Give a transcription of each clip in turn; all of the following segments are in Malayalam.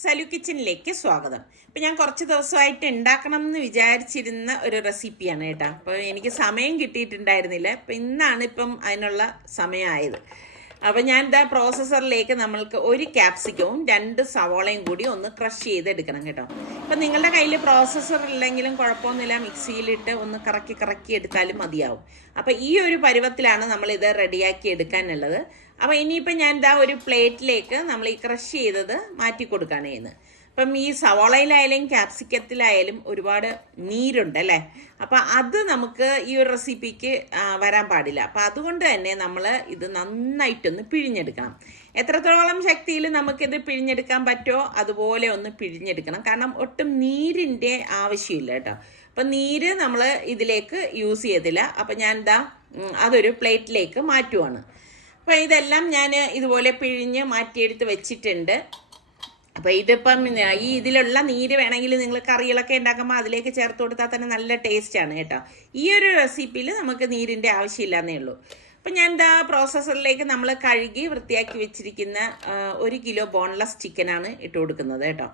സലു കിച്ചണിലേക്ക് സ്വാഗതം. ഇപ്പം ഞാൻ കുറച്ച് ദിവസമായിട്ട് ഉണ്ടാക്കണം എന്ന് വിചാരിച്ചിരുന്ന ഒരു റെസിപ്പിയാണ് കേട്ടോ. അപ്പോൾ എനിക്ക് സമയം കിട്ടിയിട്ടുണ്ടായിരുന്നില്ല. അപ്പം ഇന്നാണ് ഇപ്പം അതിനുള്ള സമയമായത്. അപ്പം ഞാൻ ഇതാ പ്രോസസ്സറിലേക്ക് നമ്മൾക്ക് ഒരു ക്യാപ്സിക്കവും രണ്ട് സവോളയും കൂടി ഒന്ന് ക്രഷ് ചെയ്തെടുക്കണം കേട്ടോ. അപ്പം നിങ്ങളുടെ കയ്യിൽ പ്രോസസ്സർ ഇല്ലെങ്കിലും കുഴപ്പമൊന്നുമില്ല. മിക്സിയിലിട്ട് ഒന്ന് കറക്കി കറക്കി എടുത്താലും മതിയാവും. അപ്പം ഈ ഒരു പരുവത്തിലാണ് നമ്മളിത് റെഡിയാക്കി എടുക്കാനുള്ളത്. അപ്പോൾ ഇനിയിപ്പോൾ ഞാൻ ഇതാ ഒരു പ്ലേറ്റിലേക്ക് നമ്മൾ ഈ ക്രഷ് ചെയ്തത് മാറ്റി കൊടുക്കുകയാണ് ചെയ്യുന്നത്. അപ്പം ഈ സവോളയിലായാലും ക്യാപ്സിക്കത്തിലായാലും ഒരുപാട് നീരുണ്ട് അല്ലേ? അപ്പം അത് നമുക്ക് ഈ ഒരു റെസിപ്പിക്ക് വരാൻ പാടില്ല. അപ്പം അതുകൊണ്ട് തന്നെ നമ്മൾ ഇത് നന്നായിട്ടൊന്ന് പിഴിഞ്ഞെടുക്കണം. എത്രത്തോളം ശക്തിയിൽ നമുക്കിത് പിഴിഞ്ഞെടുക്കാൻ പറ്റുമോ അതുപോലെ ഒന്ന് പിഴിഞ്ഞെടുക്കണം. കാരണം ഒട്ടും നീരിന്റെ ആവശ്യമില്ല കേട്ടോ. അപ്പം നീര് നമ്മൾ ഇതിലേക്ക് യൂസ് ചെയ്തില്ല അപ്പം ഞാൻ എന്താ അതൊരു പ്ലേറ്റിലേക്ക് മാറ്റുവാണ്. അപ്പോൾ ഇതെല്ലാം ഞാൻ ഇതുപോലെ പിഴിഞ്ഞ് മാറ്റിയെടുത്ത് വെച്ചിട്ടുണ്ട്. അപ്പോൾ ഇതിപ്പം ഈ ഇതിലുള്ള നീര് വേണമെങ്കിൽ നിങ്ങൾ കറികളൊക്കെ ഉണ്ടാക്കുമ്പോൾ അതിലേക്ക് ചേർത്ത് കൊടുത്താൽ തന്നെ നല്ല ടേസ്റ്റാണ് കേട്ടോ. ഈ ഒരു റെസിപ്പിയിൽ നമുക്ക് നീരിന്റെ ആവശ്യമില്ലെന്നേ ഉള്ളൂ. അപ്പം ഞാൻ എന്താ പ്രോസസ്സറിലേക്ക് നമ്മൾ കഴുകി വൃത്തിയാക്കി വെച്ചിരിക്കുന്ന ഒരു കിലോ ബോൺലെസ് ചിക്കനാണ് ഇട്ട് കൊടുക്കുന്നത് കേട്ടോ.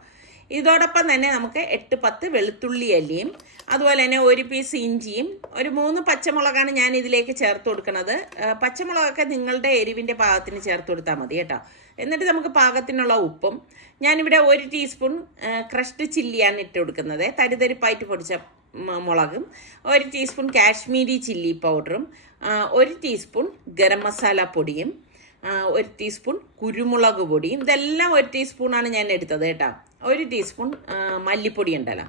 ഇതോടൊപ്പം തന്നെ നമുക്ക് എട്ട് പത്ത് വെളുത്തുള്ളി അല്ലിയും അതുപോലെ തന്നെ ഒരു പീസ് ഇഞ്ചിയും ഒരു മൂന്ന് പച്ചമുളകാണ് ഞാൻ ഇതിലേക്ക് ചേർത്ത് കൊടുക്കുന്നത്. പച്ചമുളകൊക്കെ നിങ്ങളുടെ എരിവിന്റെ പാകത്തിന് ചേർത്ത് കൊടുത്താൽ മതി കേട്ടോ. എന്നിട്ട് നമുക്ക് പാകത്തിനുള്ള ഉപ്പും ഞാനിവിടെ ഒരു ടീസ്പൂൺ ക്രഷ്ഡ് ചില്ലിയാണ് ഇട്ട് കൊടുക്കുന്നത്. തരിതരിപ്പായിട്ട് പൊടിച്ച മുളകും ഒരു ടീസ്പൂൺ കാശ്മീരി ചില്ലി പൗഡറും ഒരു ടീസ്പൂൺ ഗരം മസാല പൊടിയും ഒരു ടീസ്പൂൺ കുരുമുളക് പൊടിയും ഇതെല്ലാം ഒരു ടീസ്പൂണാണ് ഞാൻ എടുത്തത് കേട്ടോ. ഒരു ടീസ്പൂൺ മല്ലിപ്പൊടി ഉണ്ടല്ലോ.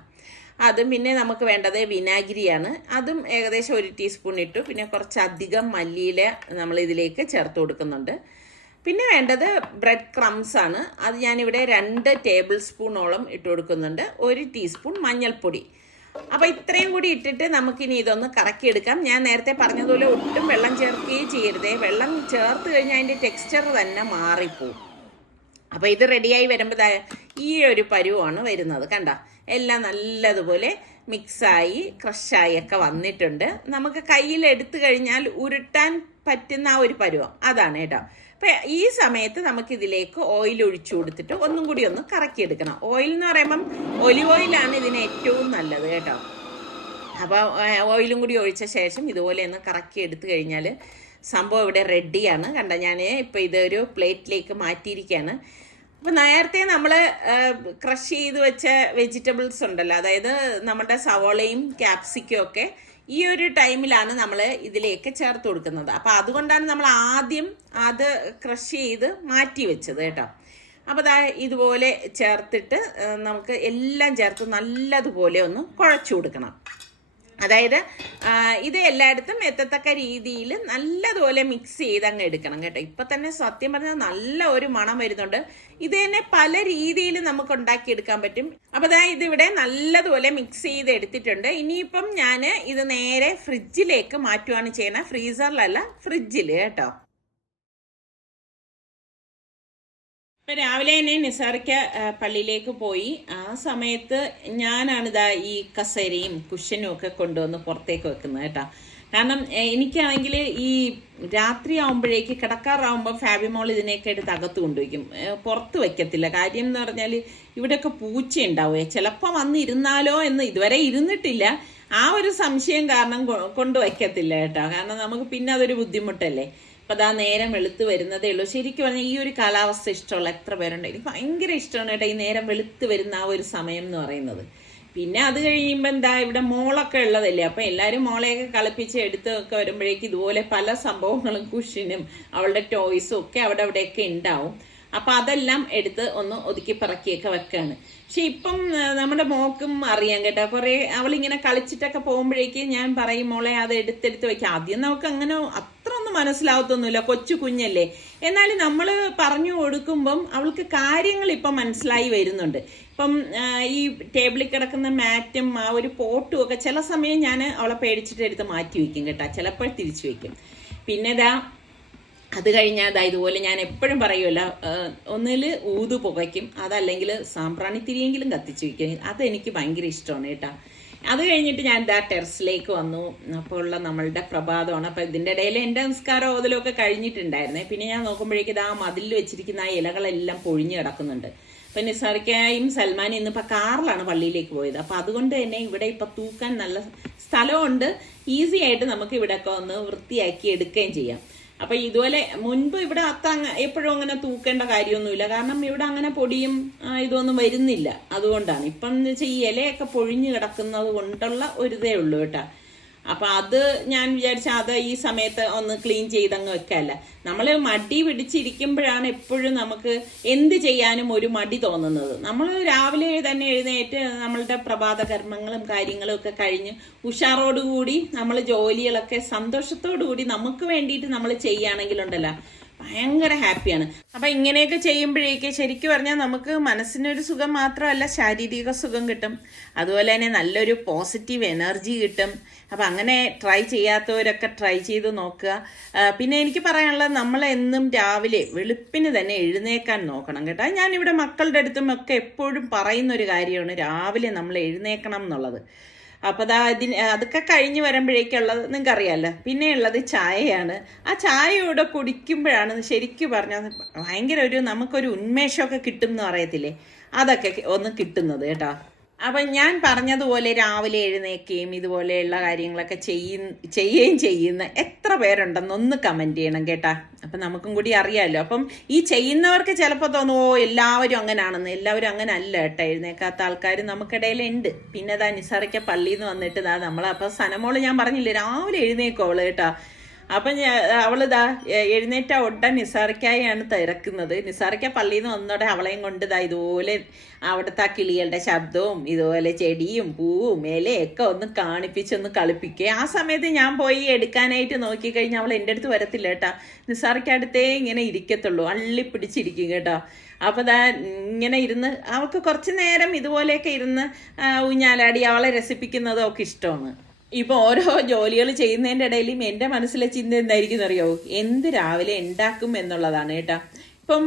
അതും പിന്നെ നമുക്ക് വേണ്ടത് വിനാഗിരിയാണ്. അതും ഏകദേശം ഒരു ടീസ്പൂൺ ഇട്ടു. പിന്നെ കുറച്ചധികം മല്ലിയില നമ്മൾ ഇതിലേക്ക് ചേർത്ത് കൊടുക്കുന്നുണ്ട്. പിന്നെ വേണ്ടത് ബ്രെഡ് ക്രംസ് ആണ്. അത് ഞാനിവിടെ രണ്ട് ടേബിൾ സ്പൂണോളം ഇട്ട് കൊടുക്കുന്നുണ്ട്. ഒരു ടീസ്പൂൺ മഞ്ഞൾപ്പൊടി. അപ്പോൾ ഇത്രയും കൂടി ഇട്ടിട്ട് നമുക്കിനി ഇതൊന്ന് കറക്കിയെടുക്കാം. ഞാൻ നേരത്തെ പറഞ്ഞതുപോലെ ഒട്ടും വെള്ളം ചേർക്കുകയും ചെയ്യരുതേ. വെള്ളം ചേർത്ത് കഴിഞ്ഞാൽ അതിന്റെ ടെക്സ്ചർ തന്നെ മാറിപ്പോവും. അപ്പോൾ ഇത് റെഡിയായി വരുമ്പോൾ ഈ ഒരു പരുവമാണ് വരുന്നത്. കണ്ട? എല്ലാം നല്ലതുപോലെ മിക്സായി ക്രഷായി ഒക്കെ വന്നിട്ടുണ്ട്. നമുക്ക് കയ്യിൽ എടുത്തു കഴിഞ്ഞാൽ ഉരുട്ടാൻ പറ്റുന്ന ആ ഒരു പരുവം അതാണ് കേട്ടോ. അപ്പം ഈ സമയത്ത് നമുക്ക് ഇതിലേക്ക് ഓയിൽ ഒഴിച്ചു കൊടുത്തിട്ട് ഒന്നും കൂടി ഒന്ന് കറക്കിയെടുക്കണം. ഓയിൽ എന്ന് പറയുമ്പം ഒലിവ് ഓയിലാണ് ഇതിന് ഏറ്റവും നല്ലത് കേട്ടോ. അപ്പോൾ ഓയിലും കൂടി ഒഴിച്ച ശേഷം ഇതുപോലെ ഒന്ന് കറക്കി എടുത്തു കഴിഞ്ഞാൽ സംഭവം ഇവിടെ റെഡിയാണ് കണ്ട? ഞാൻ ഇപ്പോൾ ഇതൊരു പ്ലേറ്റിലേക്ക് മാറ്റിയിരിക്കുകയാണ്. അപ്പോൾ നേരത്തെ നമ്മൾ ക്രഷ് ചെയ്ത് വെച്ച വെജിറ്റബിൾസ് ഉണ്ടല്ലോ. അതായത് നമ്മുടെ സവോളയും ക്യാപ്സിക്കും ഒക്കെ ഈ ഒരു ടൈമിലാണ് നമ്മൾ ഇതിലേക്ക് ചേർത്ത് കൊടുക്കുന്നത്. അപ്പോൾ അതുകൊണ്ടാണ് നമ്മൾ ആദ്യം അത് ക്രഷ് ചെയ്ത് മാറ്റി വെച്ചത് കേട്ടോ. അപ്പോൾ ദാ ഇതുപോലെ ചേർത്തിട്ട് നമുക്ക് എല്ലാം ചേർത്ത് നല്ലതുപോലെ ഒന്ന് കുഴച്ചു കൊടുക്കണം. അതായത് ഇത് എല്ലായിടത്തും എത്തത്തക്ക രീതിയിൽ നല്ലതുപോലെ മിക്സ് ചെയ്ത് അങ്ങ് എടുക്കണം കേട്ടോ. ഇപ്പം തന്നെ സത്യം പറഞ്ഞാൽ നല്ല ഒരു മണം വരുന്നുണ്ട്. ഇത് തന്നെ പല രീതിയിൽ നമുക്ക് ഉണ്ടാക്കിയെടുക്കാൻ പറ്റും. അപ്പോൾ അതായത് ഇതിവിടെ നല്ലതുപോലെ മിക്സ് ചെയ്ത് എടുത്തിട്ടുണ്ട്. ഇനിയിപ്പം ഞാൻ ഇത് നേരെ ഫ്രിഡ്ജിലേക്ക് മാറ്റുകയാണ് ചെയ്യുന്നത് ഫ്രീസറിലല്ല ഫ്രിഡ്ജിൽ കേട്ടോ. ഇപ്പം രാവിലെ തന്നെ നിസാറിക്ക പള്ളിയിലേക്ക് പോയി. സമയത്ത് ഞാനാണിതാ ഈ കസേരയും കുഷനും ഒക്കെ കൊണ്ടുവന്ന് പുറത്തേക്ക് വെക്കുന്നത് കേട്ടോ. കാരണം എനിക്കാണെങ്കിൽ ഈ രാത്രി ആകുമ്പോഴേക്ക് കിടക്കാറാവുമ്പോൾ ഫാബിമോൾ ഇതിനെയൊക്കെ എടുത്ത് അകത്ത് കൊണ്ടുവയ്ക്കും. പുറത്ത് വയ്ക്കത്തില്ല. കാര്യം എന്ന് പറഞ്ഞാൽ ഇവിടെയൊക്കെ പൂച്ച ഉണ്ടാവുക ചിലപ്പോൾ വന്നിരുന്നാലോ എന്ന് ഇതുവരെ ഇരുന്നിട്ടില്ല. ആ ഒരു സംശയം കാരണം കൊണ്ടുവയ്ക്കത്തില്ല കേട്ടോ. കാരണം നമുക്ക് പിന്നെ അതൊരു ബുദ്ധിമുട്ടല്ലേ? അപ്പൊ അതാ നേരം വെളുത്ത് വരുന്നതേ ഉള്ളൂ. ശരിക്കും പറഞ്ഞാൽ ഈ ഒരു കാലാവസ്ഥ ഇഷ്ടമുള്ള എത്ര പേരുണ്ട്. എനിക്ക് ഭയങ്കര ഇഷ്ടമാണ് കേട്ടോ ഈ നേരം വെളുത്ത് വരുന്ന ആ ഒരു സമയം എന്ന് പറയുന്നത്. പിന്നെ അത് കഴിയുമ്പോൾ എന്താ ഇവിടെ മോളൊക്കെ ഉള്ളതല്ലേ? അപ്പൊ എല്ലാവരും മോളെയൊക്കെ കളിപ്പിച്ച് എടുത്തൊക്കെ വരുമ്പോഴേക്കും ഇതുപോലെ പല സംഭവങ്ങളും കുഷിനും അവളുടെ ടോയ്സും ഒക്കെ അവിടെ അവിടെയൊക്കെ ഉണ്ടാവും. അപ്പൊ അതെല്ലാം എടുത്ത് ഒന്ന് ഒതുക്കി പറക്കിയൊക്കെ വെക്കാണ്. പക്ഷെ ഇപ്പം നമ്മുടെ മോക്കും അറിയാം കേട്ടോ. കുറെ അവളിങ്ങനെ കളിച്ചിട്ടൊക്കെ പോകുമ്പോഴേക്ക് ഞാൻ പറയും മോളെ അത് എടുത്തെടുത്ത് വെക്കാം. ആദ്യം നമുക്ക് അങ്ങനെ മനസ്സിലാവത്തൊന്നുമില്ല. കൊച്ചു കുഞ്ഞല്ലേ. എന്നാലും നമ്മൾ പറഞ്ഞു കൊടുക്കുമ്പം അവൾക്ക് കാര്യങ്ങൾ ഇപ്പം മനസ്സിലായി വരുന്നുണ്ട്. ഇപ്പം ഈ ടേബിളിൽ കിടക്കുന്ന മാറ്റും ആ ഒരു പോട്ടും ഒക്കെ ചില സമയം ഞാൻ അവളെ പേടിച്ചിട്ട് എടുത്ത് മാറ്റി വയ്ക്കും കേട്ടോ. ചിലപ്പോൾ തിരിച്ചു വയ്ക്കും. പിന്നെ ഇതാ അത് കഴിഞ്ഞാൽ അതാ ഇതുപോലെ ഞാൻ എപ്പോഴും പറയുമല്ലോ ഒന്നിൽ ഊതു പുകയ്ക്കും അതല്ലെങ്കിൽ സാമ്പ്രാണിത്തിരിയെങ്കിലും കത്തിച്ച് വയ്ക്കും. അതെനിക്ക് ഭയങ്കര ഇഷ്ടമാണ് കേട്ടോ. അത് കഴിഞ്ഞിട്ട് ഞാൻ ഇതാ ടെറസിലേക്ക് വന്നു. അപ്പോൾ ഉള്ള നമ്മളുടെ പ്രഭാതമാണ്. അപ്പോൾ ഇതിന്റെ ഇടയിൽ എന്റെ സംസ്കാരം ഓതലൊക്കെ കഴിഞ്ഞിട്ടുണ്ടായിരുന്നേ. പിന്നെ ഞാൻ നോക്കുമ്പോഴേക്കും ഇതാ മതിൽ വെച്ചിരിക്കുന്ന ആ ഇലകളെല്ലാം പൊഴിഞ്ഞു കിടക്കുന്നുണ്ട്. അപ്പം സൽമാൻ ഇന്നിപ്പോൾ കാറിലാണ് പള്ളിയിലേക്ക് പോയത്. അപ്പോൾ അതുകൊണ്ട് തന്നെ ഇവിടെ ഇപ്പം തൂക്കാൻ നല്ല സ്ഥലമുണ്ട്. ഈസി ആയിട്ട് നമുക്ക് ഇവിടെയൊക്കെ ഒന്ന് വൃത്തിയാക്കി എടുക്കുകയും ചെയ്യാം. അപ്പൊ ഇതുപോലെ മുൻപ് ഇവിടെ അത്ത എപ്പോഴും അങ്ങനെ തൂക്കേണ്ട കാര്യമൊന്നുമില്ല. കാരണം ഇവിടെ അങ്ങനെ പൊടിയും ഇതൊന്നും വരുന്നില്ല. അതുകൊണ്ടാണ്. ഇപ്പം എന്ന് വെച്ചാൽ ഈ ഇലയൊക്കെ പൊഴിഞ്ഞു കിടക്കുന്നത് കൊണ്ടുള്ള ഒരു ഇതേ ഉള്ളൂ കേട്ടോ. അപ്പൊ അത് ഞാൻ വിചാരിച്ച അത് ഈ സമയത്ത് ഒന്ന് ക്ലീൻ ചെയ്തങ്ങ് വെക്കല്ല. നമ്മൾ മടി പിടിച്ചിരിക്കുമ്പോഴാണ് എപ്പോഴും നമുക്ക് എന്ത് ചെയ്യാനും ഒരു മടി തോന്നുന്നത്. നമ്മൾ രാവിലെ തന്നെ എഴുന്നേറ്റ് നമ്മളുടെ പ്രഭാത കർമ്മങ്ങളും കാര്യങ്ങളും ഒക്കെ കഴിഞ്ഞ് ഉഷാറോടുകൂടി നമ്മൾ ജോലികളൊക്കെ സന്തോഷത്തോടു കൂടി നമുക്ക് വേണ്ടിയിട്ട് നമ്മൾ ചെയ്യുകയാണെങ്കിലുണ്ടല്ലോ. ഭയങ്കര ഹാപ്പിയാണ്. അപ്പൊ ഇങ്ങനെയൊക്കെ ചെയ്യുമ്പോഴേക്ക് ശരിക്കും പറഞ്ഞാൽ നമുക്ക് മനസ്സിനൊരു സുഖം മാത്രമല്ല ശാരീരിക സുഖം കിട്ടും. അതുപോലെ തന്നെ നല്ലൊരു പോസിറ്റീവ് എനർജി കിട്ടും. അപ്പം അങ്ങനെ ട്രൈ ചെയ്യാത്തവരൊക്കെ ട്രൈ ചെയ്ത് നോക്കുക. പിന്നെ എനിക്ക് പറയാനുള്ളത് നമ്മൾ എന്നും രാവിലെ വെളുപ്പിന് തന്നെ എഴുന്നേക്കാൻ നോക്കണം കേട്ടോ. ഞാനിവിടെ മക്കളുടെ അടുത്തും ഒക്കെ എപ്പോഴും പറയുന്ന ഒരു കാര്യമാണ് രാവിലെ നമ്മൾ എഴുന്നേക്കണം എന്നുള്ളത്. അപ്പോൾ അതാ ഇതിന് അതൊക്കെ കഴിഞ്ഞ് വരുമ്പോഴേക്കുള്ളത് പിന്നെ ഉള്ളത് ചായയാണ്. ആ ചായയോടെ കുടിക്കുമ്പോഴാണ് ശരിക്കും പറഞ്ഞാൽ ഭയങ്കര ഒരു നമുക്കൊരു ഉന്മേഷമൊക്കെ കിട്ടും എന്ന് പറയത്തില്ലേ? അതൊക്കെ ഒന്ന് കിട്ടുന്നത് കേട്ടോ. അപ്പം ഞാൻ പറഞ്ഞതുപോലെ രാവിലെ എഴുന്നേക്കുകയും ഇതുപോലെയുള്ള കാര്യങ്ങളൊക്കെ ചെയ്യും ചെയ്യുകയും ചെയ്യുന്ന എത്ര പേരുണ്ടെന്ന് ഒന്ന് കമന്റ് ചെയ്യണം കേട്ടാ. അപ്പം നമുക്കും കൂടി അറിയാമല്ലോ അപ്പം ഈ ചെയ്യുന്നവർക്ക് ചിലപ്പോൾ തോന്നും ഓ എല്ലാവരും അങ്ങനാണെന്ന്. എല്ലാവരും അങ്ങനെ അല്ല കേട്ടോ. എഴുന്നേക്കാത്ത ആൾക്കാർ നമുക്കിടയിലുണ്ട്. പിന്നെ അതാ നിസാറിക്ക പള്ളിയിൽ നിന്ന് വന്നിട്ട് ഇതാ നമ്മളെ അപ്പം സനമോൾ ഞാൻ പറഞ്ഞില്ലേ രാവിലെ എഴുന്നേക്കോ അവൾ കേട്ടാ. അപ്പം ഞാൻ അവളിതാ എഴുന്നേറ്റ ഉടൻ നിസാറിക്കായാണ് തിരക്കുന്നത്. നിസാറിക്ക പള്ളിയിൽ നിന്ന് വന്നോടെ അവളെയും കൊണ്ട് ഇതാ ഇതുപോലെ അവിടുത്തെ ആ കിളികളുടെ ശബ്ദവും ഇതുപോലെ ചെടിയും പൂവും ഇലയൊക്കെ ഒന്ന് കാണിപ്പിച്ചൊന്ന് കളിപ്പിക്കുക. ആ സമയത്ത് ഞാൻ പോയി എടുക്കാനായിട്ട് നോക്കിക്കഴിഞ്ഞാൽ അവൾ എന്റെ അടുത്ത് വരത്തില്ല കേട്ടാ. നിസാറിക്ക അടുത്തേ ഇങ്ങനെ ഇരിക്കത്തുള്ളൂ. അള്ളി പിടിച്ചിരിക്കും കേട്ടോ. അപ്പോൾ ദാ ഇങ്ങനെ ഇരുന്ന് അവൾക്ക് കുറച്ച് നേരം ഇതുപോലെയൊക്കെ ഇരുന്ന് ഊഞ്ഞാലാടി അവളെ രസിപ്പിക്കുന്നതും ഒക്കെ ഇഷ്ടമാണ്. ഇപ്പൊ ഓരോ ജോലികൾ ചെയ്യുന്നതിന്റെ ഇടയിലും എന്റെ മനസ്സിലെ ചിന്ത എന്തായിരിക്കും അറിയോ? എന്ത് രാവിലെ ഉണ്ടാക്കും എന്നുള്ളതാണ് കേട്ടോ. ഇപ്പം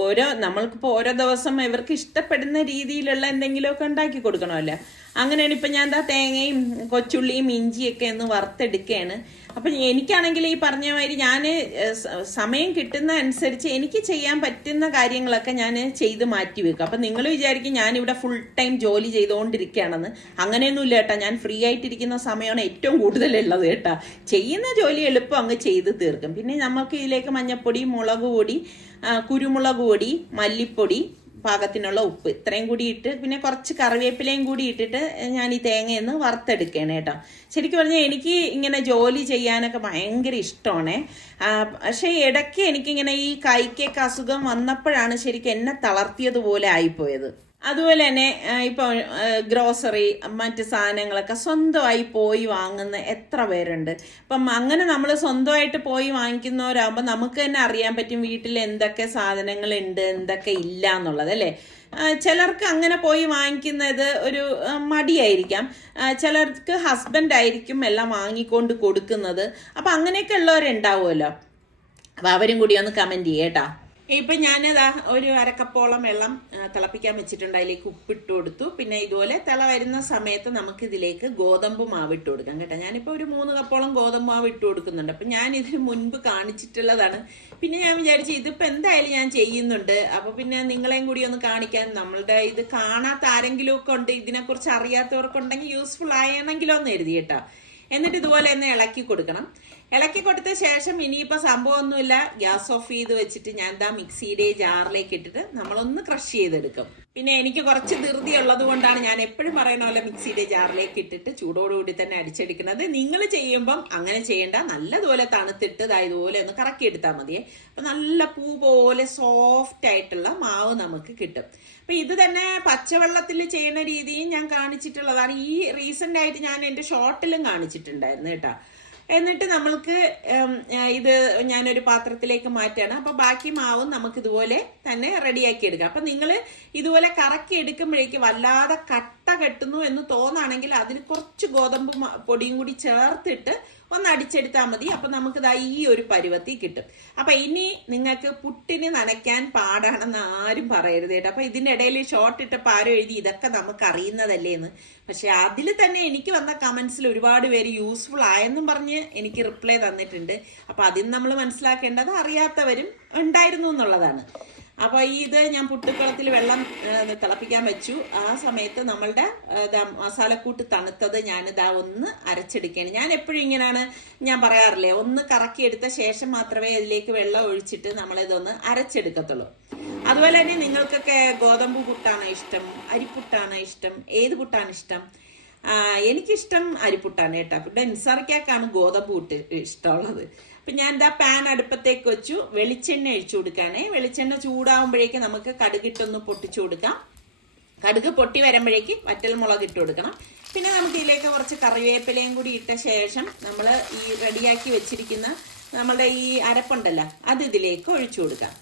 ഓരോ നമ്മൾക്കിപ്പോൾ ഓരോ ദിവസം ഇവർക്ക് ഇഷ്ടപ്പെടുന്ന രീതിയിലുള്ള എന്തെങ്കിലുമൊക്കെ ഉണ്ടാക്കി കൊടുക്കണമല്ലോ. അങ്ങനെയാണ് ഇപ്പം ഞാൻ എന്താ തേങ്ങയും കൊച്ചുള്ളിയും ഇഞ്ചിയൊക്കെ ഒന്ന് വറുത്തെടുക്കുകയാണ് അപ്പം എനിക്കാണെങ്കിൽ ഈ പറഞ്ഞ മാതിരി ഞാൻ സമയം കിട്ടുന്ന അനുസരിച്ച് എനിക്ക് ചെയ്യാൻ പറ്റുന്ന കാര്യങ്ങളൊക്കെ ഞാൻ ചെയ്ത് മാറ്റി വെക്കും. അപ്പം നിങ്ങൾ വിചാരിക്കും ഞാനിവിടെ ഫുൾ ടൈം ജോലി ചെയ്തുകൊണ്ടിരിക്കുകയാണെന്ന് അങ്ങനെയൊന്നുമില്ല കേട്ടോ. ഞാൻ ഫ്രീ ആയിട്ടിരിക്കുന്ന സമയമാണ് ഏറ്റവും കൂടുതലുള്ളത് കേട്ടോ. ചെയ്യുന്ന ജോലി എളുപ്പം അങ്ങ് ചെയ്ത് തീർക്കും. പിന്നെ നമുക്ക് ഇതിലേക്ക് മഞ്ഞപ്പൊടി മുളക് പൊടി കുരുമുളക് പൊടി മല്ലിപ്പൊടി പാകത്തിനുള്ള ഉപ്പ്. ഇത്രയും കൂടി ഇട്ട് പിന്നെ കുറച്ച് കറിവേപ്പിലയും കൂടി ഇട്ടിട്ട് ഞാൻ ഈ തേങ്ങയെന്ന് വറുത്തെടുക്കുകയാണ് കേട്ടോ. ശരിക്കും പറഞ്ഞാൽ എനിക്ക് ഇങ്ങനെ ജോലി ചെയ്യാനൊക്കെ ഭയങ്കര ഇഷ്ടമാണേ. പക്ഷേ ഇടയ്ക്ക് എനിക്കിങ്ങനെ ഈ കൈക്കൊക്കെ അസുഖം വന്നപ്പോഴാണ് ശരിക്കും എന്നെ തളർത്തിയതുപോലെ ആയിപ്പോയത്. അതുപോലെ തന്നെ ഇപ്പോൾ ഗ്രോസറി മറ്റ് സാധനങ്ങളൊക്കെ സ്വന്തമായി പോയി വാങ്ങുന്ന എത്ര പേരുണ്ട്. അപ്പം അങ്ങനെ നമ്മൾ സ്വന്തമായിട്ട് പോയി വാങ്ങിക്കുന്നവരാകുമ്പോൾ നമുക്ക് തന്നെ അറിയാൻ പറ്റും വീട്ടിൽ എന്തൊക്കെ സാധനങ്ങൾ ഉണ്ട് എന്തൊക്കെ ഇല്ല എന്നുള്ളത് അല്ലേ? ചിലർക്ക് അങ്ങനെ പോയി വാങ്ങിക്കുന്നത് ഒരു മടിയായിരിക്കാം. ചിലർക്ക് ഹസ്ബൻഡ് ആയിരിക്കും എല്ലാം വാങ്ങിക്കൊണ്ട് കൊടുക്കുന്നത്. അപ്പം അങ്ങനെയൊക്കെ ഉള്ളവരുണ്ടാവുമല്ലോ. അപ്പം അവരും കൂടി ഒന്ന് കമന്റ് ചെയ്യേട്ടാ ഇപ്പം ഞാനതാ ഒരു അരക്കപ്പോളം വെള്ളം തിളപ്പിക്കാൻ വെച്ചിട്ടുണ്ട്. അതിലേക്ക് ഉപ്പിട്ട് കൊടുത്തു. പിന്നെ ഇതുപോലെ തിള വരുന്ന സമയത്ത് നമുക്ക് ഇതിലേക്ക് ഗോതമ്പ് മാവ് ഇട്ട് കൊടുക്കാം കേട്ടോ. ഞാനിപ്പോൾ ഒരു മൂന്ന് കപ്പോളം ഗോതമ്പ് മാവ് ഇട്ട് കൊടുക്കുന്നുണ്ട്. അപ്പം ഞാൻ ഇതിന് മുൻപ് കാണിച്ചിട്ടുള്ളതാണ്. പിന്നെ ഞാൻ വിചാരിച്ചു ഇതിപ്പോൾ എന്തായാലും ഞാൻ ചെയ്യുന്നുണ്ട്. അപ്പോൾ പിന്നെ നിങ്ങളെയും കൂടി ഒന്ന് കാണിക്കാൻ നമ്മളുടെ ഇത് കാണാത്ത ആരെങ്കിലും ഒക്കെ ഉണ്ട് ഇതിനെക്കുറിച്ച് അറിയാത്തവർക്കുണ്ടെങ്കിൽ യൂസ്ഫുൾ ആയണമെങ്കിലോ എന്ന് എഴുതി കേട്ടോ. എന്നിട്ട് ഇതുപോലെ ഒന്ന് ഇളക്കി കൊടുക്കണം. ഇളക്കി കൊടുത്ത ശേഷം ഇനിയിപ്പോൾ സംഭവമൊന്നുമില്ല. ഗ്യാസ് ഓഫ് ചെയ്ത് വെച്ചിട്ട് ഞാൻ എന്താ മിക്സിയുടെ ജാറിലേക്ക് ഇട്ടിട്ട് നമ്മളൊന്ന് ക്രഷ് ചെയ്തെടുക്കും. പിന്നെ എനിക്ക് കുറച്ച് ധൃതി ഉള്ളത് കൊണ്ടാണ് ഞാൻ എപ്പോഴും പറയുന്ന പോലെ മിക്സിയുടെ ജാറിലേക്ക് ഇട്ടിട്ട് ചൂടോടുകൂടി തന്നെ അടിച്ചെടുക്കുന്നത്. നിങ്ങൾ ചെയ്യുമ്പം അങ്ങനെ ചെയ്യേണ്ട. നല്ലതുപോലെ തണുത്തിട്ട് ദാ ഇതുപോലെ ഒന്ന് കറക്കി എടുത്താൽ മതിയേ. അപ്പം നല്ല പൂ പോലെ സോഫ്റ്റ് ആയിട്ടുള്ള മാവ് നമുക്ക് കിട്ടും. അപ്പം ഇത് തന്നെ പച്ചവെള്ളത്തിൽ ചെയ്യുന്ന രീതിയും ഞാൻ കാണിച്ചിട്ടുള്ളതാണ്. ഈ റീസെന്റ് ആയിട്ട് ഞാൻ എന്റെ ഷോർട്ടിലും കാണിച്ചിട്ടുണ്ടായിരുന്നു കേട്ടോ. എന്നിട്ട് നമ്മൾക്ക് ഇത് ഞാനൊരു പാത്രത്തിലേക്ക് മാറ്റുകയാണ്. അപ്പോൾ ബാക്കി മാവും നമുക്ക് ഇതുപോലെ തന്നെ റെഡിയാക്കി എടുക്കാം. അപ്പം നിങ്ങൾ ഇതുപോലെ കറക്കി എടുക്കുമ്പോഴേക്ക് വല്ലാതെ കട്ട കെട്ടുന്നു എന്ന് തോന്നാണെങ്കിൽ അതിൽ കുറച്ച് ഗോതമ്പ് പൊടിയും കൂടി ചേർത്തിട്ട് ഒന്ന് അടിച്ചെടുത്താൽ മതി. അപ്പം നമുക്കിതാ ഈ ഒരു പരുവത്തിൽ കിട്ടും. അപ്പം ഇനി നിങ്ങൾക്ക് പുട്ടിന് നനയ്ക്കാൻ പാടാണെന്ന് ആരും പറയരുത് കേട്ടോ. അപ്പം ഇതിന്റെ ഇടയിൽ ഷോർട്ട് ഇട്ടപ്പോൾ ആരും എഴുതി ഇതൊക്കെ നമുക്ക് അറിയുന്നതല്ലേ എന്ന്. പക്ഷെ അതിൽ തന്നെ എനിക്ക് വന്ന കമൻസിൽ ഒരുപാട് പേര് യൂസ്ഫുൾ ആയെന്നും പറഞ്ഞ് എനിക്ക് റിപ്ലൈ തന്നിട്ടുണ്ട്. അപ്പം അതിൽ നമ്മൾ മനസ്സിലാക്കേണ്ടത് അറിയാത്തവരും ഉണ്ടായിരുന്നു എന്നുള്ളതാണ്. അപ്പോൾ ഇത് ഞാൻ പുട്ടുക്കുളത്തിൽ വെള്ളം തിളപ്പിക്കാൻ വെച്ചു. ആ സമയത്ത് നമ്മളുടെ മസാലക്കൂട്ട് തണുത്തത് ഞാനിതാ ഒന്ന് അരച്ചെടുക്കുകയാണ്. ഞാൻ എപ്പോഴും ഇങ്ങനെയാണ് ഞാൻ പറയാറില്ലേ ഒന്ന് കറക്കിയെടുത്ത ശേഷം മാത്രമേ ഇതിലേക്ക് വെള്ളം ഒഴിച്ചിട്ട് നമ്മളിതൊന്ന് അരച്ചെടുക്കത്തുള്ളൂ. അതുപോലെ തന്നെ നിങ്ങൾക്കൊക്കെ ഗോതമ്പ് പുട്ടാണ് ഇഷ്ടം? അരിപ്പുട്ടാണ് ഇഷ്ടം? ഏത് പുട്ടാണ് ഇഷ്ടം? എനിക്കിഷ്ടം അരിപ്പുട്ടാണ് കേട്ടോ. പിന്നെ നിസാർക്കാക്കാണ് ഗോതമ്പ് പുട്ട് ഇഷ്ടമുള്ളത്. അപ്പം ഞാൻ എന്താ പാൻ അടുപ്പത്തേക്ക് വെച്ചു. വെളിച്ചെണ്ണ ഒഴിച്ചു കൊടുക്കുകയാണേ വെളിച്ചെണ്ണ ചൂടാവുമ്പോഴേക്ക് നമുക്ക് കടുകിട്ടൊന്ന് പൊട്ടിച്ചു കൊടുക്കാം. കടുക് പൊട്ടി വരുമ്പോഴേക്ക് വറ്റൽ മുളക് ഇട്ട് കൊടുക്കണം. പിന്നെ നമുക്ക് ഇതിലേക്ക് കുറച്ച് കറിവേപ്പിലയും കൂടി ഇട്ട ശേഷം നമ്മൾ ഈ റെഡിയാക്കി വെച്ചിരിക്കുന്ന നമ്മുടെ ഈ അരപ്പുണ്ടല്ലോ അത് ഇതിലേക്ക് ഒഴിച്ചു കൊടുക്കാം.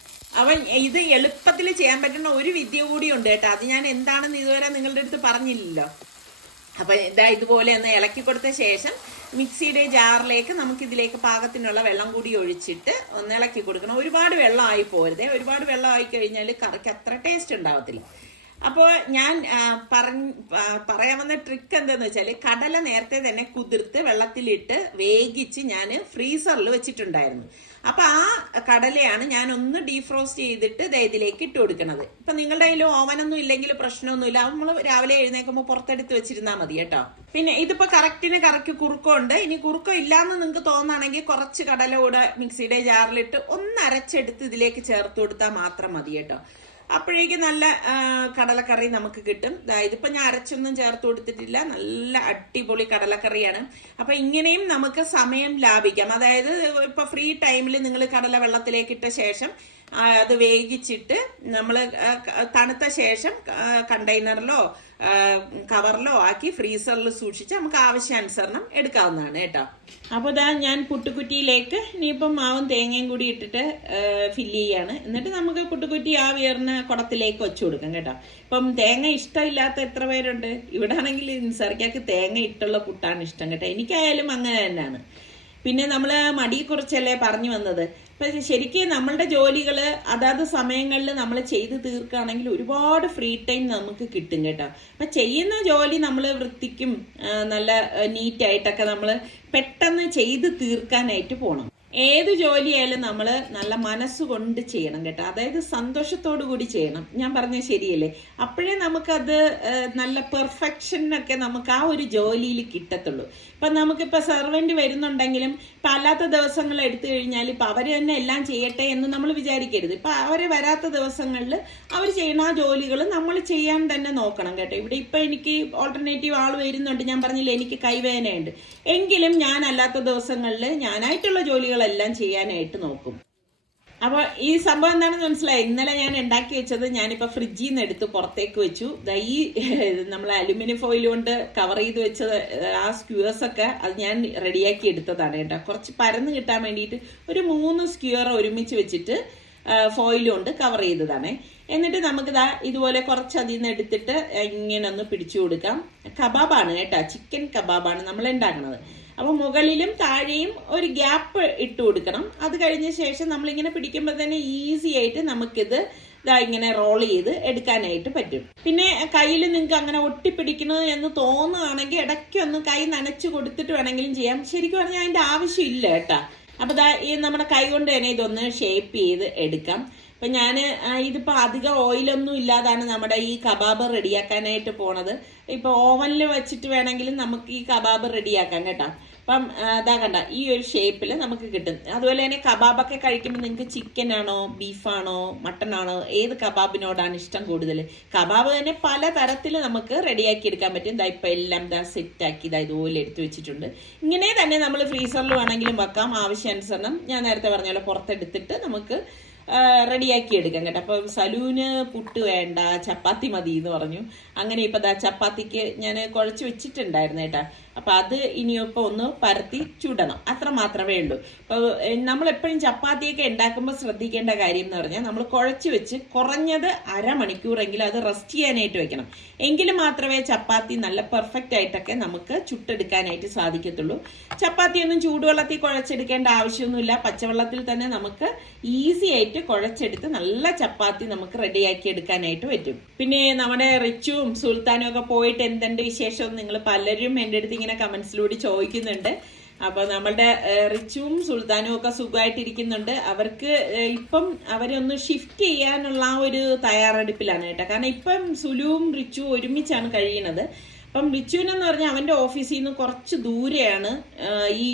അവൻ ഇത് എളുപ്പത്തിൽ ചെയ്യാൻ പറ്റുന്ന ഒരു വിദ്യ കൂടി ഉണ്ട് കേട്ടോ. അത് ഞാൻ എന്താണെന്ന് ഇതുവരെ നിങ്ങളുടെ അടുത്ത് പറഞ്ഞില്ലല്ലോ. അപ്പം ഇതാ ഇതുപോലെ ഒന്ന് ഇളക്കി കൊടുത്ത ശേഷം മിക്സിയുടെ ജാറിലേക്ക് നമുക്ക് ഇതിലേക്ക് പാകത്തിനുള്ള വെള്ളം കൂടി ഒഴിച്ചിട്ട് ഒന്ന് ഇളക്കി കൊടുക്കണം. ഒരുപാട് വെള്ളം ആയി പോരുതേ. ഒരുപാട് വെള്ളം ആയി കഴിഞ്ഞാൽ കറിക്ക് അത്ര ടേസ്റ്റ് ഉണ്ടാവത്തില്ല. അപ്പോൾ ഞാൻ പറഞ്ഞ് പറയാൻ വന്ന ട്രിക്ക് എന്താന്ന് വെച്ചാൽ കടല നേരത്തെ തന്നെ കുതിർത്ത് വെള്ളത്തിലിട്ട് വേഗിച്ച് ഞാൻ ഫ്രീസറിൽ വെച്ചിട്ടുണ്ടായിരുന്നു. അപ്പോൾ ആ കടലയാണ് ഞാൻ ഒന്ന് ഡീഫ്രോസ്റ്റ് ചെയ്തിട്ട് ഇതിലേക്ക് ഇട്ട് കൊടുക്കണത്. ഇപ്പം നിങ്ങളുടെ കയ്യിൽ ഓവനൊന്നും ഇല്ലെങ്കിൽ പ്രശ്നമൊന്നുമില്ല നമ്മൾ രാവിലെ എഴുന്നേക്കുമ്പോൾ പുറത്തെടുത്ത് വെച്ചിരുന്നാൽ മതി കേട്ടോ. പിന്നെ ഇതിപ്പോൾ കറക്റ്റിന് കറക്റ്റ് കുറുക്കമുണ്ട്. ഇനി കുറുക്കം ഇല്ലാന്ന് നിങ്ങൾക്ക് തോന്നുകയാണെങ്കിൽ കുറച്ച് കടല കൂടെ മിക്സിയുടെ ജാറിലിട്ട് ഒന്ന് അരച്ചെടുത്ത് ഇതിലേക്ക് ചേർത്ത് കൊടുത്താൽ മാത്രം മതി കേട്ടോ. അപ്പോഴേക്ക് നല്ല കടലക്കറി നമുക്ക് കിട്ടും. ഇതിപ്പോൾ ഞാൻ അരച്ചൊന്നും ചേർത്ത് കൊടുത്തിട്ടില്ല. നല്ല അടിപൊളി കടലക്കറിയാണ്. അപ്പോൾ ഇങ്ങനെയും നമുക്ക് സമയം ലാഭിക്കാം. അതായത് ഇപ്പോൾ ഫ്രീ ടൈമിൽ നിങ്ങൾ കടല വെള്ളത്തിലേക്ക് ഇട്ട ശേഷം അത് വേവിച്ചിട്ട് നമ്മൾ തണുത്ത ശേഷം കണ്ടെയ്നറിലോ കവറിലോ ആക്കി ഫ്രീസറിൽ സൂക്ഷിച്ച് നമുക്ക് ആവശ്യാനുസരണം എടുക്കാവുന്നതാണ് കേട്ടോ. അപ്പോൾ ഇതാ ഞാൻ പുട്ടുകുറ്റിയിലേക്ക് ഇനിയിപ്പം മാവും തേങ്ങയും കൂടി ഇട്ടിട്ട് ഫില്ല് ചെയ്യാണ്. എന്നിട്ട് നമുക്ക് പുട്ടുകുറ്റി ആ ഉയർന്ന കുടത്തിലേക്ക് വെച്ചു കൊടുക്കാം കേട്ടോ. ഇപ്പം തേങ്ങ ഇഷ്ടമില്ലാത്ത എത്ര പേരുണ്ട്? ഇവിടെ ആണെങ്കിൽ നിസർക്കാക്ക് തേങ്ങ ഇട്ടുള്ള പുട്ടാണ് ഇഷ്ടം കേട്ടോ. എനിക്കായാലും അങ്ങനെ തന്നെയാണ്. പിന്നെ നമ്മൾ മടിയെക്കുറിച്ചല്ലേ പറഞ്ഞു വന്നത്? ഇപ്പം ശരിക്കും നമ്മളുടെ ജോലികൾ അതാത് സമയങ്ങളിൽ നമ്മൾ ചെയ്ത് തീർക്കുകയാണെങ്കിൽ ഒരുപാട് ഫ്രീ ടൈം നമുക്ക് കിട്ടും കേട്ടോ. അപ്പം ചെയ്യുന്ന ജോലി നമ്മൾ വൃത്തിക്കും നല്ല നീറ്റായിട്ടൊക്കെ നമ്മൾ പെട്ടെന്ന് ചെയ്ത് തീർക്കാനായിട്ട് പോകണം ഏത് ജോലിയായാലും നമ്മൾ നല്ല മനസ്സുകൊണ്ട് ചെയ്യണം കേട്ടോ. അതായത് സന്തോഷത്തോടു കൂടി ചെയ്യണം. ഞാൻ പറഞ്ഞ ശരിയല്ലേ? അപ്പോഴേ നമുക്കത് നല്ല പെർഫെക്ഷനൊക്കെ നമുക്ക് ആ ഒരു ജോലിയിൽ കിട്ടത്തുള്ളൂ. ഇപ്പം നമുക്കിപ്പോൾ സെർവന്റ് വരുന്നുണ്ടെങ്കിലും ഇപ്പം അല്ലാത്ത ദിവസങ്ങൾ എടുത്തു കഴിഞ്ഞാൽ ഇപ്പം അവർ തന്നെ എല്ലാം ചെയ്യട്ടെ എന്ന് നമ്മൾ വിചാരിക്കരുത്. ഇപ്പം അവർ വരാത്ത ദിവസങ്ങളിൽ അവർ ചെയ്യുന്ന ആ ജോലികൾ നമ്മൾ ചെയ്യാൻ തന്നെ നോക്കണം കേട്ടോ. ഇവിടെ ഇപ്പം എനിക്ക് ഓൾട്ടർനേറ്റീവ് ആൾ വരുന്നുണ്ട്. ഞാൻ പറഞ്ഞില്ല എനിക്ക് കൈവേദനയുണ്ട്. എങ്കിലും ഞാൻ അല്ലാത്ത ദിവസങ്ങളിൽ ഞാനായിട്ടുള്ള ജോലികളെല്ലാം ചെയ്യാനായിട്ട് നോക്കും. അപ്പോൾ ഈ സംഭവം എന്താണെന്ന് മനസ്സിലായി? ഇന്നലെ ഞാൻ ഉണ്ടാക്കി വെച്ചത് ഞാനിപ്പോൾ ഫ്രിഡ്ജിൽ നിന്ന് എടുത്ത് പുറത്തേക്ക് വെച്ചു. ഈ നമ്മൾ അലുമിനിയം ഫോയിൽ കൊണ്ട് കവർ ചെയ്ത് വെച്ചത് ആ സ്ക്യൂവേഴ്സ് ഒക്കെ അത് ഞാൻ റെഡിയാക്കി എടുത്തതാണ് കേട്ടോ. കുറച്ച് പരന്ന് കിട്ടാൻ വേണ്ടിയിട്ട് ഒരു മൂന്ന് സ്ക്യൂർ ഒരുമിച്ച് വെച്ചിട്ട് ഫോയിൽ കൊണ്ട് കവർ ചെയ്തതാണ്. എന്നിട്ട് നമുക്ക് ദാ ഇതുപോലെ കുറച്ച് അതിൽ നിന്ന് എടുത്തിട്ട് ഇങ്ങനെ ഒന്ന് പിടിച്ചു കൊടുക്കാം. കബാബാണ് കേട്ടോ. ചിക്കൻ കബാബാണ് നമ്മൾ ഉണ്ടാക്കുന്നത്. അപ്പോൾ മുകളിലും താഴെയും ഒരു ഗ്യാപ്പ് ഇട്ട് കൊടുക്കണം. അത് കഴിഞ്ഞ ശേഷം നമ്മളിങ്ങനെ പിടിക്കുമ്പോൾ തന്നെ ഈസി ആയിട്ട് നമുക്കിത് ഇതാ ഇങ്ങനെ റോൾ ചെയ്ത് എടുക്കാനായിട്ട് പറ്റും. പിന്നെ കയ്യിൽ നിങ്ങൾക്ക് അങ്ങനെ ഒട്ടിപ്പിടിക്കണു എന്ന് തോന്നുകയാണെങ്കിൽ ഇടയ്ക്കൊന്ന് കൈ നനച്ച് കൊടുത്തിട്ട് വേണമെങ്കിലും ചെയ്യാം. ശരിക്കും പറഞ്ഞാൽ അതിന്റെ ആവശ്യമില്ല കേട്ടാ. അപ്പോൾ ദാ ഈ നമ്മുടെ കൈ കൊണ്ട് തന്നെ ഇതൊന്ന് ഷേപ്പ് ചെയ്ത് എടുക്കാം. അപ്പം ഞാൻ ഇതിപ്പോൾ അധികം ഓയിലൊന്നും ഇല്ലാതാണ് നമ്മുടെ ഈ കബാബ് റെഡിയാക്കാനായിട്ട് പോണത്. ഇപ്പോൾ ഓവനിൽ വെച്ചിട്ട് വേണമെങ്കിലും നമുക്ക് ഈ കബാബ് റെഡിയാക്കാം കേട്ടോ. അപ്പം അതാ കണ്ട ഈ ഒരു ഷേപ്പിൽ നമുക്ക് കിട്ടും. അതുപോലെ തന്നെ കബാബൊക്കെ കഴിക്കുമ്പോൾ നിങ്ങൾക്ക് ചിക്കൻ ആണോ ബീഫാണോ മട്ടൺ ആണോ ഏത് കബാബിനോടാണ് ഇഷ്ടം കൂടുതൽ കബാബ് തന്നെ പല തരത്തിൽ നമുക്ക് റെഡിയാക്കി എടുക്കാൻ പറ്റും. ഇതാ ഇപ്പം എല്ലാം ഇതാ സെറ്റാക്കി ഇതാ ഇതുപോലെ എടുത്തു വെച്ചിട്ടുണ്ട്. ഇങ്ങനെ തന്നെ നമ്മൾ ഫ്രീസറിൽ വേണമെങ്കിലും വെക്കാം. ആവശ്യാനുസരണം ഞാൻ നേരത്തെ പറഞ്ഞ പോലെ പുറത്തെടുത്തിട്ട് നമുക്ക് റെഡിയാക്കി എടുക്കാം കേട്ടോ. അപ്പോൾ സലൂന് പുട്ട് വേണ്ട ചപ്പാത്തി മതി എന്ന് പറഞ്ഞു. അങ്ങനെ ഇപ്പം ദാ ചപ്പാത്തിക്ക് ഞാൻ കുഴച്ച് വെച്ചിട്ടുണ്ടായിരുന്നു കേട്ടോ. അപ്പം അത് ഇനിയിപ്പോൾ ഒന്ന് പരത്തി ചുടണം. അത്ര മാത്രമേ ഉള്ളൂ. ഇപ്പോൾ നമ്മളെപ്പോഴും ചപ്പാത്തിയൊക്കെ ഉണ്ടാക്കുമ്പോൾ ശ്രദ്ധിക്കേണ്ട കാര്യം എന്ന് പറഞ്ഞാൽ നമ്മൾ കുഴച്ച് വെച്ച് കുറഞ്ഞത് അരമണിക്കൂറെങ്കിലും അത് റെസ്റ്റ് ചെയ്യാനായിട്ട് വെക്കണം. എങ്കിൽ മാത്രമേ ചപ്പാത്തി നല്ല പെർഫെക്റ്റ് ആയിട്ടൊക്കെ നമുക്ക് ചുട്ടെടുക്കാനായിട്ട് സാധിക്കത്തുള്ളൂ. ചപ്പാത്തിയൊന്നും ചൂടുവെള്ളത്തിൽ കുഴച്ചെടുക്കേണ്ട ആവശ്യമൊന്നുമില്ല. പച്ചവെള്ളത്തിൽ തന്നെ നമുക്ക് ഈസി ആയിട്ട് കുഴച്ചെടുത്ത് നല്ല ചപ്പാത്തി നമുക്ക് റെഡിയാക്കി എടുക്കാനായിട്ട് പറ്റും. പിന്നെ നമ്മുടെ റിച്ചും സുൽത്താനും ഒക്കെ പോയിട്ട് എന്തുണ്ട് വിശേഷം? നിങ്ങൾ പലരും എന്റെ അടുത്ത് ഇങ്ങനെ കമൻസിലൂടെ ചോദിക്കുന്നുണ്ട്. അപ്പോൾ നമ്മളുടെ റിച്ചും സുൽത്താനും ഒക്കെ സുഖമായിട്ടിരിക്കുന്നുണ്ട്. അവർക്ക് ഇപ്പം അവരൊന്ന് ഷിഫ്റ്റ് ചെയ്യാനുള്ള ഒരു തയ്യാറെടുപ്പിലാണ് കേട്ടോ. കാരണം ഇപ്പം സുലുവും റിച്ചുവും ഒരുമിച്ചാണ് കഴിയുന്നത്. അപ്പം എന്ന് പറഞ്ഞാൽ അവന്റെ ഓഫീസിൽ നിന്ന് കുറച്ച് ദൂരെയാണ് ഈ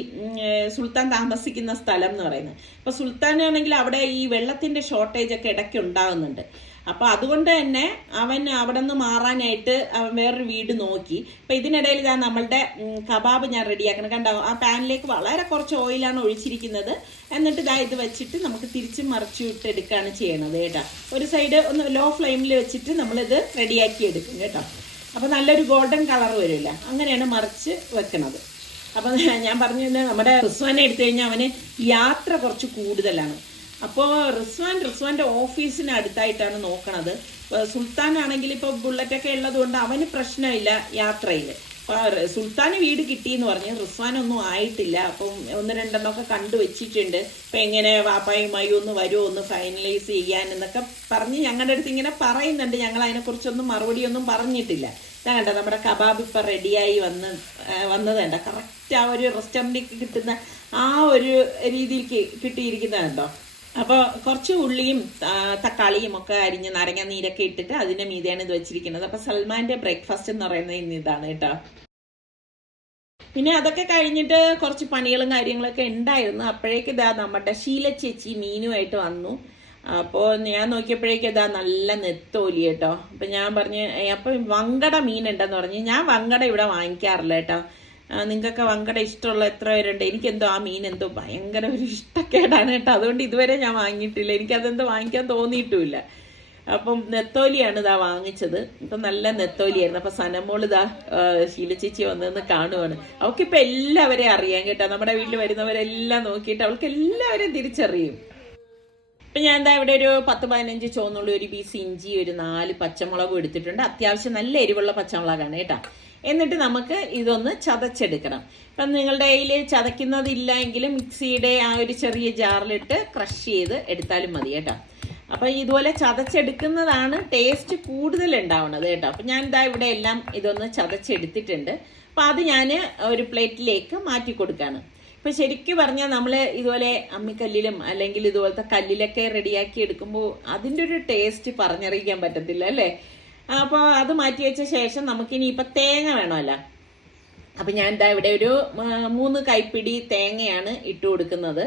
സുൽത്താൻ താമസിക്കുന്ന സ്ഥലം എന്ന് പറയുന്നത്. അപ്പൊ സുൽത്താനാണെങ്കിൽ അവിടെ ഈ വെള്ളത്തിന്റെ ഷോർട്ടേജ് ഒക്കെ ഇടയ്ക്ക് ഉണ്ടാകുന്നുണ്ട്. അപ്പൊ അതുകൊണ്ട് തന്നെ അവൻ അവിടെ നിന്ന് മാറാനായിട്ട് അവൻ വേറൊരു വീട് നോക്കി. അപ്പൊ ഇതിനിടയിൽ ഞാൻ നമ്മളുടെ കബാബ് ഞാൻ റെഡിയാക്കണം. കണ്ടോ ആ പാനിലേക്ക് വളരെ കുറച്ച് ഓയിലാണ് ഒഴിച്ചിരിക്കുന്നത്. എന്നിട്ട് ഇതാ ഇത് വെച്ചിട്ട് നമുക്ക് തിരിച്ച് മറിച്ചു വിട്ട് എടുക്കുകയാണ് ചെയ്യണത് കേട്ടോ. ഒരു സൈഡ് ഒന്ന് ലോ ഫ്ലെയിമിൽ വെച്ചിട്ട് നമ്മളിത് റെഡിയാക്കി എടുക്കും കേട്ടോ. അപ്പൊ നല്ലൊരു ഗോൾഡൻ കളർ വരില്ല? അങ്ങനെയാണ് മറിച്ച് വെക്കുന്നത് അപ്പോൾ ഞാൻ പറഞ്ഞു നമ്മുടെ റിസ്വാനെ എടുത്തു കഴിഞ്ഞാൽ അവന് യാത്ര കുറച്ച് കൂടുതലാണ്. അപ്പോൾ റിസ്വാൻ റിസ്വാന്റെ ഓഫീസിന് അടുത്തായിട്ടാണ് നോക്കണത്. സുൽത്താൻ ആണെങ്കിൽ ഇപ്പോൾ ബുള്ളറ്റൊക്കെ ഉള്ളത് കൊണ്ട് അവന് പ്രശ്നമില്ല യാത്രയിൽ സുൽത്താന് വീട് കിട്ടി കിട്ടിയെന്ന് പറഞ്ഞ് റിസ്വാനൊന്നും ആയിട്ടില്ല. അപ്പം ഒന്ന് രണ്ടെണ്ണമൊക്കെ കണ്ടു വെച്ചിട്ടുണ്ട്. ഇപ്പൊ എങ്ങനെ വാപ്പായുമായി ഒന്ന് വരുമോ ഒന്ന് ഫൈനലൈസ് ചെയ്യാൻ എന്നൊക്കെ പറഞ്ഞ് ഞങ്ങളുടെ അടുത്ത് ഇങ്ങനെ പറയുന്നുണ്ട്. ഞങ്ങൾ അതിനെക്കുറിച്ചൊന്നും മറുപടിയൊന്നും പറഞ്ഞിട്ടില്ല. ഇതാണ്ട നമ്മുടെ കബാബ് ഇപ്പൊ റെഡിയായി വന്ന് വന്നതുണ്ട് കറക്റ്റ് ആ ഒരു റെസ്റ്റോറന്റിൽ കിട്ടുന്ന ആ ഒരു രീതിയിൽ കിട്ടിയിരിക്കുന്നതുണ്ടോ അപ്പോൾ കുറച്ച് ഉള്ളിയും തക്കാളിയും ഒക്കെ അരിഞ്ഞ് നാരങ്ങ നീരൊക്കെ ഇട്ടിട്ട് അതിന്റെ മീതെയാണ് ഇത് വെച്ചിരിക്കുന്നത്. അപ്പൊ സൽമാന്റെ ബ്രേക്ക്ഫാസ്റ്റ് എന്ന് പറയുന്നത് ഇന്ന് ഇതാണ് കേട്ടോ. പിന്നെ അതൊക്കെ കഴിഞ്ഞിട്ട് കുറച്ച് പണികളും കാര്യങ്ങളൊക്കെ ഉണ്ടായിരുന്നു. അപ്പോഴേക്ക് ഇതാ നമ്മുടെ ശീല ചേച്ചി മീനുമായിട്ട് വന്നു. അപ്പോൾ ഞാൻ നോക്കിയപ്പോഴേക്കും ഇതാ നല്ല നെത്തോലി കേട്ടോ. അപ്പം ഞാൻ പറഞ്ഞു അപ്പം വങ്കട മീൻ ഉണ്ടെന്ന് പറഞ്ഞു. ഞാൻ വങ്കട ഇവിടെ വാങ്ങിക്കാറില്ല കേട്ടോ. നിങ്ങൾക്കൊക്കെ വങ്കട ഇഷ്ടമുള്ള എത്ര പേരുണ്ട്? എനിക്കെന്തോ ആ മീൻ എന്തോ ഭയങ്കര ഒരു ഇഷ്ടക്കേടാണ് കേട്ടോ. അതുകൊണ്ട് ഇതുവരെ ഞാൻ വാങ്ങിയിട്ടില്ല. എനിക്കതെന്തോ വാങ്ങിക്കാൻ തോന്നിയിട്ടുമില്ല. അപ്പം നെത്തോലിയാണ് ഇതാ വാങ്ങിച്ചത്. ഇപ്പം നല്ല നെത്തോലിയായിരുന്നു. അപ്പം സനമോൾ ഇതാ ശീലച്ചേച്ചി ശീല ചേച്ചി വന്നതെന്ന് കാണുവാണ്. അവൾക്കിപ്പോൾ എല്ലാവരെയും അറിയാം കേട്ടോ. നമ്മുടെ വീട്ടിൽ വരുന്നവരെല്ലാം നോക്കിയിട്ട് അവൾക്ക് എല്ലാവരെയും തിരിച്ചറിയും. ഇപ്പം ഞാൻ എന്താ ഇവിടെ ഒരു പത്ത് പതിനഞ്ച് ചുവന്നുള്ളി ഒരു പീസ് ഇഞ്ചി ഒരു നാല് പച്ചമുളകും എടുത്തിട്ടുണ്ട്. അത്യാവശ്യം നല്ല എരിവുള്ള പച്ചമുളകാണ് കേട്ടോ. എന്നിട്ട് നമുക്ക് ഇതൊന്ന് ചതച്ചെടുക്കണം. ഇപ്പം നിങ്ങളുടെ കയ്യിൽ ചതയ്ക്കുന്നതില്ല എങ്കിലും മിക്സിയുടെ ആ ഒരു ചെറിയ ജാറിലിട്ട് ക്രഷ് ചെയ്ത് എടുത്താലും മതി കേട്ടോ. അപ്പം ഇതുപോലെ ചതച്ചെടുക്കുന്നതാണ് ടേസ്റ്റ് കൂടുതൽ ഉണ്ടാവുന്നത് കേട്ടോ. അപ്പം ഞാൻ ഇതാ ഇവിടെ എല്ലാം ഇതൊന്ന് ചതച്ചെടുത്തിട്ടുണ്ട്. അപ്പം അത് ഞാൻ ഒരു പ്ലേറ്റിലേക്ക് മാറ്റി കൊടുക്കുകയാണ് ഇപ്പം ശരിക്കും പറഞ്ഞാൽ നമ്മൾ ഇതുപോലെ അമ്മിക്കല്ലിലും അല്ലെങ്കിൽ ഇതുപോലത്തെ കല്ലിലൊക്കെ റെഡിയാക്കി എടുക്കുമ്പോൾ അതിന്റെ ഒരു ടേസ്റ്റ് പറഞ്ഞറിയിക്കാൻ പറ്റത്തില്ല അല്ലേ? അപ്പോൾ അത് മാറ്റി വെച്ച ശേഷം നമുക്കിനി ഇപ്പൊ തേങ്ങ വേണമല്ലോ. അപ്പൊ ഞാൻ എന്താ ഇവിടെ ഒരു മൂന്ന് കൈപ്പിടി തേങ്ങയാണ് ഇട്ട് കൊടുക്കുന്നത്.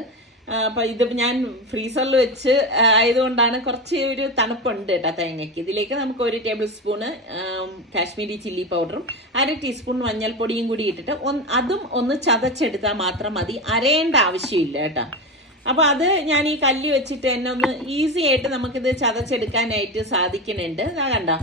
അപ്പൊ ഇത് ഞാൻ ഫ്രീസറിൽ വെച്ച് ആയതുകൊണ്ടാണ് കുറച്ച് ഒരു തണുപ്പുണ്ട് കേട്ടോ തേങ്ങയ്ക്ക്. ഇതിലേക്ക് നമുക്ക് ഒരു ടേബിൾ സ്പൂണ് കാശ്മീരി ചില്ലി പൗഡറും അര ടീസ്പൂൺ മഞ്ഞൾപ്പൊടിയും കൂടി ഇട്ടിട്ട് അതും ഒന്ന് ചതച്ചെടുത്താൽ മാത്രം മതി. അരയേണ്ട ആവശ്യമില്ല കേട്ടോ. അപ്പൊ അത് ഞാൻ ഈ കല്ല് വെച്ചിട്ട് എന്നെ ഒന്ന് ഈസി ആയിട്ട് നമുക്കിത് ചതച്ചെടുക്കാനായിട്ട് സാധിക്കുന്നുണ്ട്. ഞാൻ കണ്ടോ?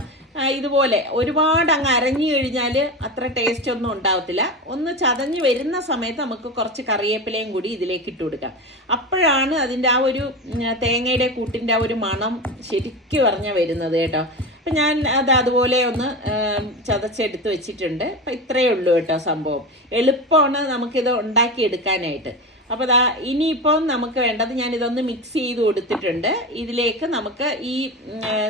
ഇതുപോലെ ഒരുപാട് അങ്ങ് അരഞ്ഞു കഴിഞ്ഞാൽ അത്ര ടേസ്റ്റ് ഒന്നും ഉണ്ടാവത്തില്ല. ഒന്ന് ചതഞ്ഞ് വരുന്ന സമയത്ത് നമുക്ക് കുറച്ച് കറിവേപ്പിലയും കൂടി ഇതിലേക്ക് ഇട്ട് കൊടുക്കാം. അപ്പോഴാണ് അതിന്റെ ആ ഒരു തേങ്ങയുടെ കൂട്ടിന്റെ ആ ഒരു മണം ശരിക്കും പറഞ്ഞാൽ വരുന്നത് കേട്ടോ. അപ്പം ഞാൻ അത് അതുപോലെ ഒന്ന് ചതച്ചെടുത്ത് വെച്ചിട്ടുണ്ട്. അപ്പം ഇത്രയേ ഉള്ളൂ കേട്ടോ സംഭവം. എളുപ്പമാണ് നമുക്കിത് ഉണ്ടാക്കിയെടുക്കാനായിട്ട്. അപ്പോൾ ദാ ഇനിയിപ്പം നമുക്ക് വേണ്ടത് ഞാൻ ഇതൊന്ന് മിക്സ് ചെയ്ത് കൊടുത്തിട്ടുണ്ട്. ഇതിലേക്ക് നമുക്ക് ഈ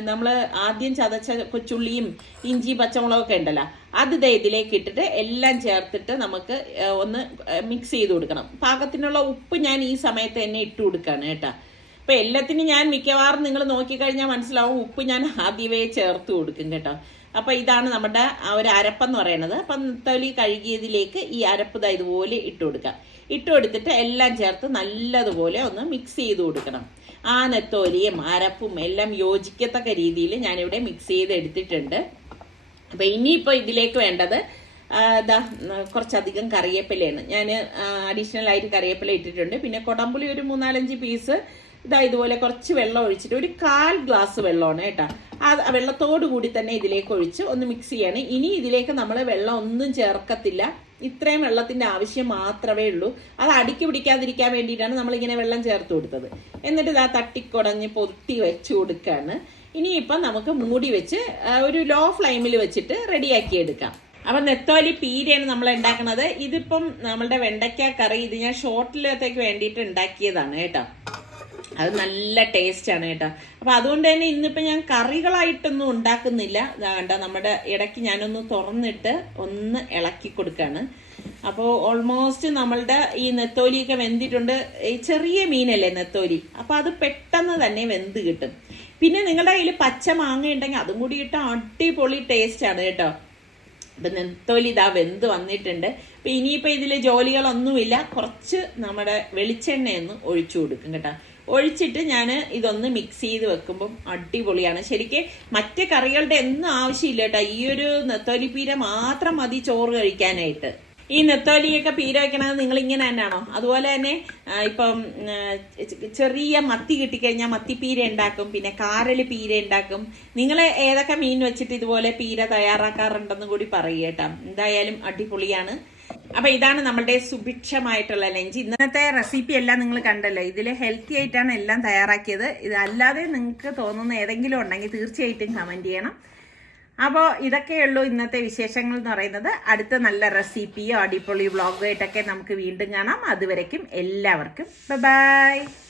നമ്മൾ ആദ്യം ചതച്ച കൊച്ചുള്ളിയും ഇഞ്ചി പച്ചമുളകൊക്കെ ഉണ്ടല്ലോ അത് ദേ ഇതിലേക്ക് ഇട്ടിട്ട് എല്ലാം ചേർത്തിട്ട് നമുക്ക് ഒന്ന് മിക്സ് ചെയ്ത് കൊടുക്കണം. പാകത്തിനുള്ള ഉപ്പ് ഞാൻ ഈ സമയത്ത് തന്നെ ഇട്ട് കൊടുക്കുകയാണ് കേട്ടോ. അപ്പൊ എല്ലാത്തിനും ഞാൻ മിക്കവാറും നിങ്ങൾ നോക്കിക്കഴിഞ്ഞാൽ മനസ്സിലാവും ഉപ്പ് ഞാൻ ആദ്യമേ ചേർത്ത് കൊടുക്കും കേട്ടോ. അപ്പൊ ഇതാണ് നമ്മുടെ ഒരു അരപ്പെന്ന് പറയുന്നത്. അപ്പൊ തൊലി കഴുകിയതിലേക്ക് ഈ അരപ്പ് ഇതാ ഇതുപോലെ ഇട്ട് കൊടുക്കാം. ഇട്ട് കൊടുത്തിട്ട് എല്ലാം ചേർത്ത് നല്ലതുപോലെ ഒന്ന് മിക്സ് ചെയ്ത് കൊടുക്കണം. ആ നെത്തോലിയും അരപ്പും എല്ലാം യോജിക്കത്തക്ക രീതിയിൽ ഞാനിവിടെ മിക്സ് ചെയ്ത് എടുത്തിട്ടുണ്ട്. അപ്പൊ ഇനിയിപ്പോ ഇതിലേക്ക് വേണ്ടത് ഇതാ കുറച്ചധികം കറിവേപ്പിലയാണ്. ഞാൻ അഡീഷണൽ ആയിട്ട് കറിവേപ്പില ഇട്ടിട്ടുണ്ട്. പിന്നെ കൊടമ്പുളി ഒരു മൂന്നാലഞ്ച് പീസ് ഇതാ ഇതുപോലെ കുറച്ച് വെള്ളം ഒഴിച്ചിട്ട് ഒരു കാൽ ഗ്ലാസ് വെള്ളമാണ് കേട്ടോ. ആ വെള്ളത്തോടു കൂടി തന്നെ ഇതിലേക്ക് ഒഴിച്ച് ഒന്ന് മിക്സ് ചെയ്യാണ്. ഇനി ഇതിലേക്ക് നമ്മൾ വെള്ളം ഒന്നും ചേർക്കത്തില്ല. ഇത്രയും വെള്ളത്തിന്റെ ആവശ്യം മാത്രമേ ഉള്ളൂ. അത് അടുക്കി പിടിക്കാതിരിക്കാൻ വേണ്ടിയിട്ടാണ് നമ്മളിങ്ങനെ വെള്ളം ചേർത്ത് കൊടുത്തത്. എന്നിട്ട് ഇതാ തട്ടിക്കുടഞ്ഞ് പൊത്തി വെച്ച് കൊടുക്കുകയാണ് ഇനിയിപ്പം നമുക്ക് മൂടി വെച്ച് ഒരു ലോ ഫ്ലെയിമിൽ വെച്ചിട്ട് റെഡിയാക്കി എടുക്കാം. അപ്പം നെത്തോലി പീരയാണ് നമ്മൾ ഉണ്ടാക്കുന്നത് ഇതിപ്പം നമ്മളുടെ വെണ്ടയ്ക്ക കറി ഇത് ഞാൻ ഷോർട്ടിലത്തേക്ക് വേണ്ടിയിട്ട് ഉണ്ടാക്കിയതാണ് കേട്ടോ. അത് നല്ല ടേസ്റ്റ് ആണ് കേട്ടോ. അപ്പൊ അതുകൊണ്ട് തന്നെ ഇന്നിപ്പോ ഞാൻ കറികളായിട്ടൊന്നും ഉണ്ടാക്കുന്നില്ല. കണ്ട നമ്മുടെ ഇടയ്ക്ക് ഞാനൊന്ന് തുറന്നിട്ട് ഒന്ന് ഇളക്കി കൊടുക്കാണ്. അപ്പോൾ ഓൾമോസ്റ്റ് നമ്മളുടെ ഈ നെത്തോലിയൊക്കെ വെന്തിട്ടുണ്ട്. ഈ ചെറിയ മീനല്ലേ നെത്തോലി. അപ്പൊ അത് പെട്ടെന്ന് തന്നെ വെന്ത് കിട്ടും. പിന്നെ നിങ്ങളുടെ കയ്യിൽ പച്ച മാങ്ങ ഉണ്ടെങ്കിൽ അതും കൂടി ഇട്ട അടിപൊളി ടേസ്റ്റ് ആണ് കേട്ടോ. അപ്പൊ നെത്തോലി ഇതാ വെന്ത് വന്നിട്ടുണ്ട്. അപ്പൊ ഇനിയിപ്പോ ഇതിൽ ജോലികളൊന്നുമില്ല. കുറച്ച് നമ്മുടെ വെളിച്ചെണ്ണയൊന്ന് ഒഴിച്ചു കൊടുക്കും കേട്ടോ. ഒഴിച്ചിട്ട് ഞാൻ ഇതൊന്ന് മിക്സ് ചെയ്ത് വെക്കുമ്പം അടിപൊളിയാണ്. ശരിക്കും മറ്റ് കറികളുടെ ഒന്നും ആവശ്യമില്ല കേട്ടോ. ഈ ഒരു നെത്തോലി പീര മാത്രം മതി ചോറ് കഴിക്കാനായിട്ട്. ഈ നെത്തോലിയൊക്കെ പീര വെക്കണത് നിങ്ങൾ ഇങ്ങനെ തന്നെയാണോ? അതുപോലെ തന്നെ ഇപ്പം ചെറിയ മത്തി കിട്ടിക്കഴിഞ്ഞാൽ മത്തിപ്പീര ഉണ്ടാക്കും പിന്നെ കാരൽ പീര ഉണ്ടാക്കും. നിങ്ങൾ ഏതൊക്കെ മീൻ വെച്ചിട്ട് ഇതുപോലെ പീര തയ്യാറാക്കാറുണ്ടെന്ന് കൂടി പറയുക കേട്ടോ. എന്തായാലും അടിപൊളിയാണ്. അപ്പൊ ഇതാണ് നമ്മുടെ സുഭിക്ഷമായിട്ടുള്ള ലഞ്ച്. ഇന്നത്തെ റെസിപ്പി എല്ലാം നിങ്ങൾ കണ്ടല്ലോ. ഇതിൽ ഹെൽത്തി ആയിട്ടാണ് എല്ലാം തയ്യാറാക്കിയത്. ഇത് അല്ലാതെ നിങ്ങൾക്ക് തോന്നുന്ന ഏതെങ്കിലും ഉണ്ടെങ്കിൽ തീർച്ചയായിട്ടും കമന്റ് ചെയ്യണം. അപ്പോൾ ഇതൊക്കെയുള്ളൂ ഇന്നത്തെ വിശേഷങ്ങൾ എന്ന് പറയുന്നത്. അടുത്ത നല്ല റെസിപ്പിയോ അടിപൊളി വ്ളോഗോ ആയിട്ടൊക്കെ നമുക്ക് വീണ്ടും കാണാം. അതുവരയ്ക്കും എല്ലാവർക്കും. ബൈ